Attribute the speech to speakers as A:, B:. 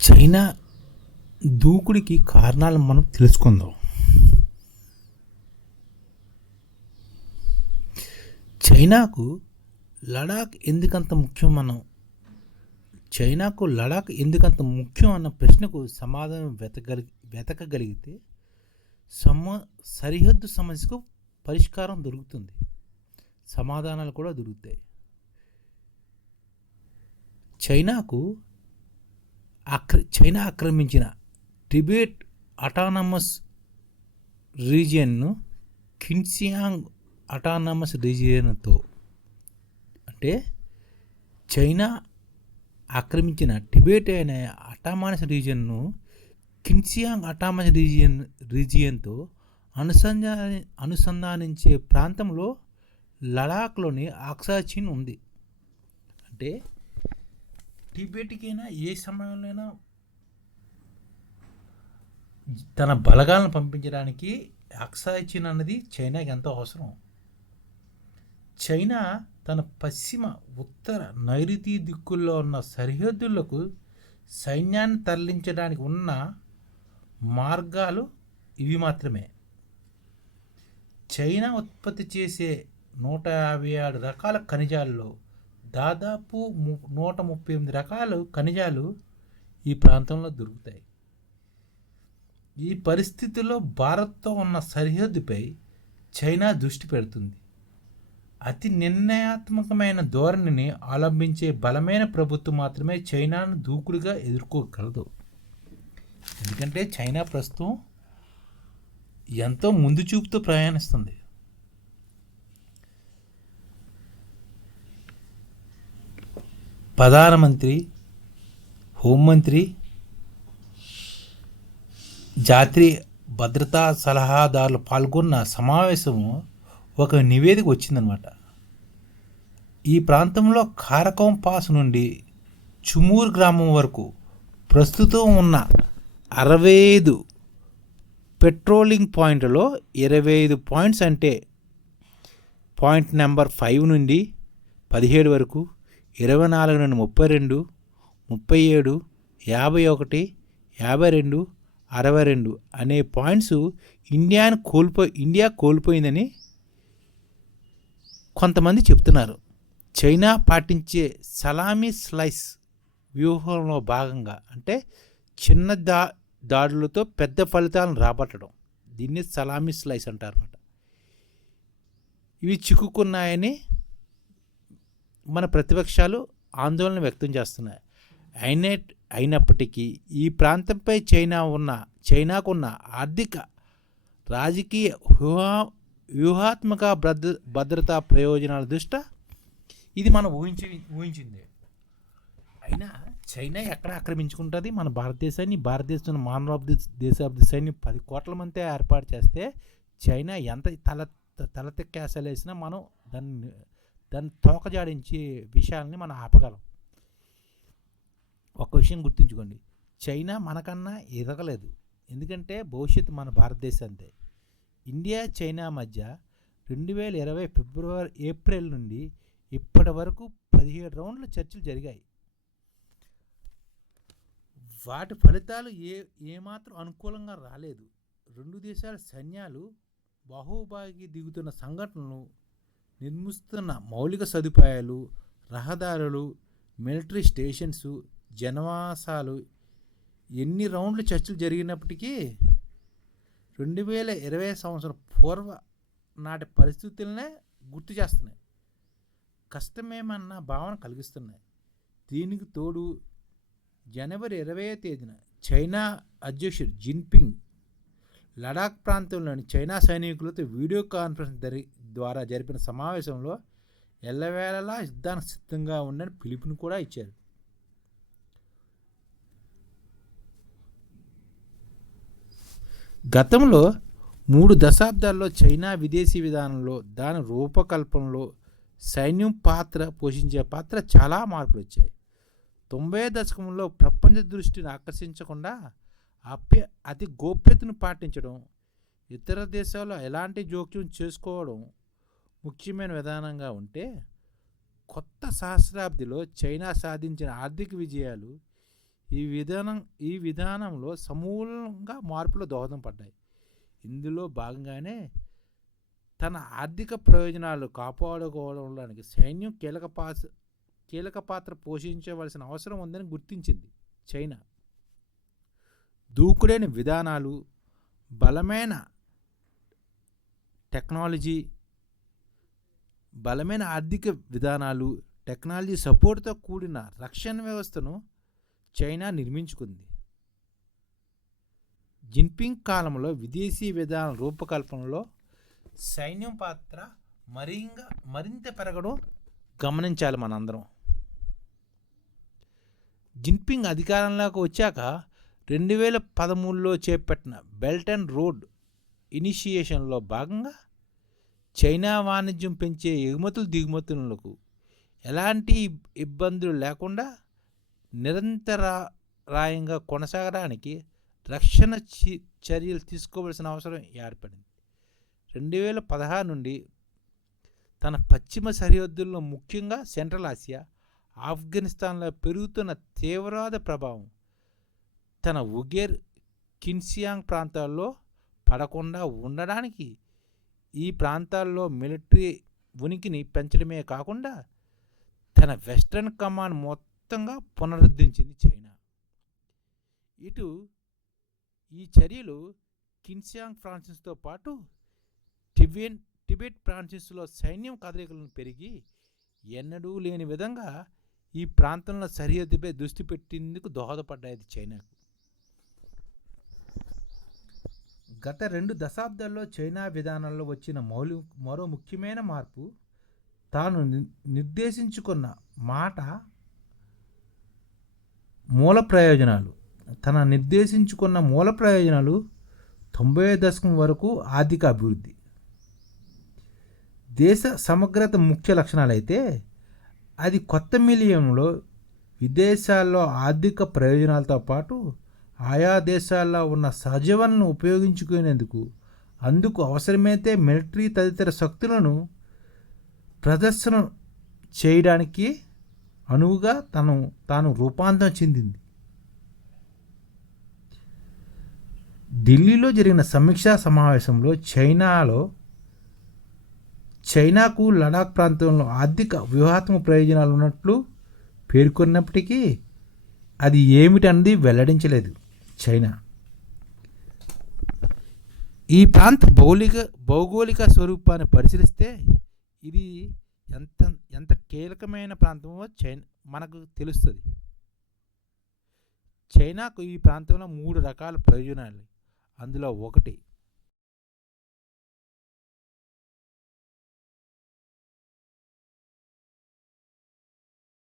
A: China దూకుడికి కారణాలు మనం తెలుసుకుందాం. చైనాకు లడాక్ ఎందుకంత ముఖ్యం మనం చైనాకు లడాక్ ఎందుకంత ముఖ్యం అన్న ప్రశ్నకు సమాధానం వెతకగలి వెతకగలిగితే సమ సరిహద్దు సమస్యకు పరిష్కారం దొరుకుతుంది. సమాధానాలు కూడా దొరుకుతాయి. చైనాకు ఆక్ర చైనా ఆక్రమించిన టిబెట్ అటానమస్ రీజియన్ను కిన్సియాంగ్ అటానమస్ రీజియన్తో అంటే చైనా ఆక్రమించిన టిబెట్ అనే అటామానస్ రీజియన్ను కిన్సియాంగ్ అటామస్ రీజియన్ రీజియన్తో అనుసంధా అనుసంధానించే ప్రాంతంలో లడాక్లోని ఆక్సాచిన్ ఉంది. అంటే టిబెట్కైనా ఏ సమయంలోనైనా తన బలగాలను పంపించడానికి అక్సాయిచిన్ అన్నది చైనాకి ఎంతో అవసరం. చైనా తన పశ్చిమ ఉత్తర నైరుతి దిక్కుల్లో ఉన్న సరిహద్దులకు సైన్యాన్ని తరలించడానికి ఉన్న మార్గాలు ఇవి మాత్రమే. చైనా ఉత్పత్తి చేసే నూట యాభై ఆరు రకాల ఖనిజాల్లో దాదాపు నూట ముప్పై ఎనిమిది రకాల ఖనిజాలు ఈ ప్రాంతంలో దొరుకుతాయి. ఈ పరిస్థితుల్లో భారత్తో ఉన్న సరిహద్దుపై చైనా దృష్టి పెడుతుంది. అతి నిర్ణయాత్మకమైన ధోరణిని అవలంబించే బలమైన ప్రభుత్వం మాత్రమే చైనాను దూకుడుగా ఎదుర్కోగలదు. ఎందుకంటే చైనా ప్రస్తుతం ఎంతో ముందు చూపుతో ప్రయాణిస్తుంది. ప్రధానమంత్రి హోంమంత్రి జాతీయ భద్రతా సలహాదారులు పాల్గొన్న సమావేశము ఒక నివేదిక వచ్చిందనమాట. ఈ ప్రాంతంలో కారకం పాస్ నుండి చుమూర్ గ్రామం వరకు ప్రస్తుతం ఉన్న అరవై ఐదు పెట్రోలింగ్ పాయింట్లలో ఇరవై ఐదు పాయింట్స్ అంటే పాయింట్ నెంబర్ ఫైవ్ నుండి పదిహేడు వరకు ఇరవై నాలుగు నుండి ముప్పై రెండు ముప్పై ఏడు యాభై ఒకటి యాభై రెండు అరవై రెండు అనే పాయింట్స్ ఇండియాను కోల్పోయి ఇండియా కోల్పోయిందని కొంతమంది చెప్తున్నారు. చైనా పాటించే సలామీ స్లైస్ వ్యూహంలో భాగంగా అంటే చిన్న దా దాడులతో పెద్ద ఫలితాలను రాబట్టడం. దీన్ని సలామీ స్లైస్ అంటారన్నమాట. ఇవి చిక్కుకున్నాయని మన ప్రతిపక్షాలు ఆందోళన వ్యక్తం చేస్తున్నాయి. అయినే అయినప్పటికీ ఈ ప్రాంతంపై చైనా ఉన్న చైనాకున్న ఆర్థిక రాజకీయ వ్యూహా వ్యూహాత్మక భద్ర భద్రతా ప్రయోజనాల దృష్ట్యా ఇది మనం ఊహించి ఊహించింది. అయినా చైనా ఎక్కడ ఆక్రమించుకుంటుంది? మన భారతదేశాన్ని భారతదేశంలో మానవాభివృద్ధి దేశాభివృద్ధి సైన్యం పది కోట్ల మంది ఏర్పాటు చేస్తే చైనా ఎంత తల తలతెక్కేసలు వేసినా మనం దాన్ని దాన్ని తోకజాడించే విషయాల్ని మనం ఆపగలం. ఒక విషయం గుర్తుంచుకోండి. చైనా మనకన్నా ఎదగలేదు. ఎందుకంటే భవిష్యత్తు మన భారతదేశంతే ఇండియా చైనా మధ్య రెండు వేల ఇరవై ఫిబ్రవరి ఏప్రిల్ నుండి ఇప్పటి వరకు పదిహేడు రౌండ్ల చర్చలు జరిగాయి. వాటి ఫలితాలు ఏ ఏమాత్రం అనుకూలంగా రాలేదు. రెండు దేశాల సైన్యాలు బాహుబాగి దిగుతున్న సంఘటనలు నిర్మిస్తున్న మౌలిక సదుపాయాలు రహదారులు మిలిటరీ స్టేషన్స్ జనవాసాలు ఎన్ని రౌండ్లు చర్చలు జరిగినప్పటికీ రెండు వేల ఇరవై సంవత్సరం పూర్వ నాటి పరిస్థితులనే గుర్తు చేస్తున్నాయి. కష్టమేమన్న భావన కలిగిస్తున్నాయి. దీనికి తోడు జనవరి ఇరవై తేదీన చైనా అధ్యక్షుడు జిన్పింగ్ లడాక్ ప్రాంతంలోని చైనా సైనికులతో వీడియో కాన్ఫరెన్స్ జరి ద్వారా జరిపిన సమావేశంలో ఎల్లవేళలా యుద్ధానికి సిద్ధంగా ఉండని పిలుపుని కూడా ఇచ్చారు. గతంలో మూడు దశాబ్దాల్లో చైనా విదేశీ విధానంలో దాని రూపకల్పనలో సైన్యం పాత్ర పోషించే పాత్ర చాలా మార్పులు వచ్చాయి. తొంభై దశకంలో ప్రపంచ దృష్టిని ఆకర్షించకుండా అప్య అతి గోప్యతను పాటించడం ఇతర దేశాల్లో ఎలాంటి జోక్యం చేసుకోవడం ముఖ్యమైన విధానంగా ఉంటే కొత్త సహస్రాబ్దిలో చైనా సాధించిన ఆర్థిక విజయాలు ఈ విధానం ఈ విధానంలో సమూలంగా మార్పులు దోహదం పడ్డాయి. ఇందులో భాగంగానే తన ఆర్థిక ప్రయోజనాలు కాపాడుకోవడానికి సైన్యం కీలక పాస్ కీలక పాత్ర పోషించవలసిన అవసరం ఉందని గుర్తించింది చైనా. దూకుడైన విధానాలు బలమైన టెక్నాలజీ బలమైన ఆర్థిక విధానాలు టెక్నాలజీ సపోర్ట్తో కూడిన రక్షణ వ్యవస్థను చైనా నిర్మించుకుంది. జిన్పింగ్ కాలంలో విదేశీ విధాన రూపకల్పనలో సైన్యం పాత్ర మరింత మరింత పెరగడం గమనించాలి మనందరం. జిన్పింగ్ అధికారంలోకి వచ్చాక రెండు వేల పదమూడులో చేపట్టిన బెల్ట్ అండ్ రోడ్ ఇనిషియేషన్లో భాగంగా చైనా వాణిజ్యం పెంచే ఎగుమతులు దిగుమతులకు ఎలాంటి ఇబ్బందులు లేకుండా నిరంతరాయంగా కొనసాగడానికి రక్షణ చర్యలు తీసుకోవాల్సిన అవసరం ఏర్పడింది. రెండు వేల పదహారు నుండి తన పశ్చిమ సరిహద్దుల్లో ముఖ్యంగా సెంట్రల్ ఆసియా ఆఫ్ఘనిస్తాన్లో పెరుగుతున్న తీవ్రవాద ప్రభావం తన ఉగేర్ కిన్సియాంగ్ ప్రాంతాల్లో పడకుండా ఉండడానికి ఈ ప్రాంతాల్లో మిలిటరీ ఉనికిని పెంచడమే కాకుండా తన వెస్ట్రన్ కమాండ్ మొత్తంగా పునరుద్ధరించింది చైనా. ఇటు ఈ చర్యలు కిన్సియాంగ్ ఫ్రాన్సిస్తో పాటు టిబెన్ టిబెట్ ఫ్రాన్సిస్లో సైన్యం కదలికలను పెరిగి ఎన్నడూ లేని విధంగా ఈ ప్రాంతంలో సరిహద్దుపై దృష్టి పెట్టేందుకు దోహదపడ్డాయి చైనాకు. గత రెండు దశాబ్దాల్లో చైనా విధానంలో వచ్చిన మౌలి మరో ముఖ్యమైన మార్పు తాను ని- నిర్దేశించుకున్న మాట మూల ప్రయోజనాలు. తన నిర్దేశించుకున్న మూల ప్రయోజనాలు తొంభై దశకం వరకు ఆర్థిక అభివృద్ధి. దేశ సమగ్రత ముఖ్య లక్షణాలైతే అది కొత్త మిలియంలో విదేశాల్లో ఆర్థిక ప్రయోజనాలతో పాటు ఆయా దేశాల్లో ఉన్న సహజ వనరులను ఉపయోగించుకునేందుకు అందుకు అవసరమైతే మిలిటరీ తదితర శక్తులను ప్రదర్శన చేయడానికి అనువుగా తను తాను రూపాంతరం చెందింది. ఢిల్లీలో జరిగిన సమీక్షా సమావేశంలో చైనాలో చైనాకు లడాక్ ప్రాంతంలో ఆర్థిక వ్యూహాత్మక ప్రయోజనాలు ఉన్నట్లు పేర్కొన్నప్పటికీ అది ఏమిటన్నది వెల్లడించలేదు. చైనా. ఈ ప్రాంత భౌలిక భౌగోళిక స్వరూపాన్ని పరిశీలిస్తే ఇది ఎంత ఎంత కీలకమైన ప్రాంతమో చైనా మనకు తెలుస్తుంది. చైనాకు ఈ ప్రాంతంలో మూడు రకాల ప్రయోజనాలు. అందులో ఒకటి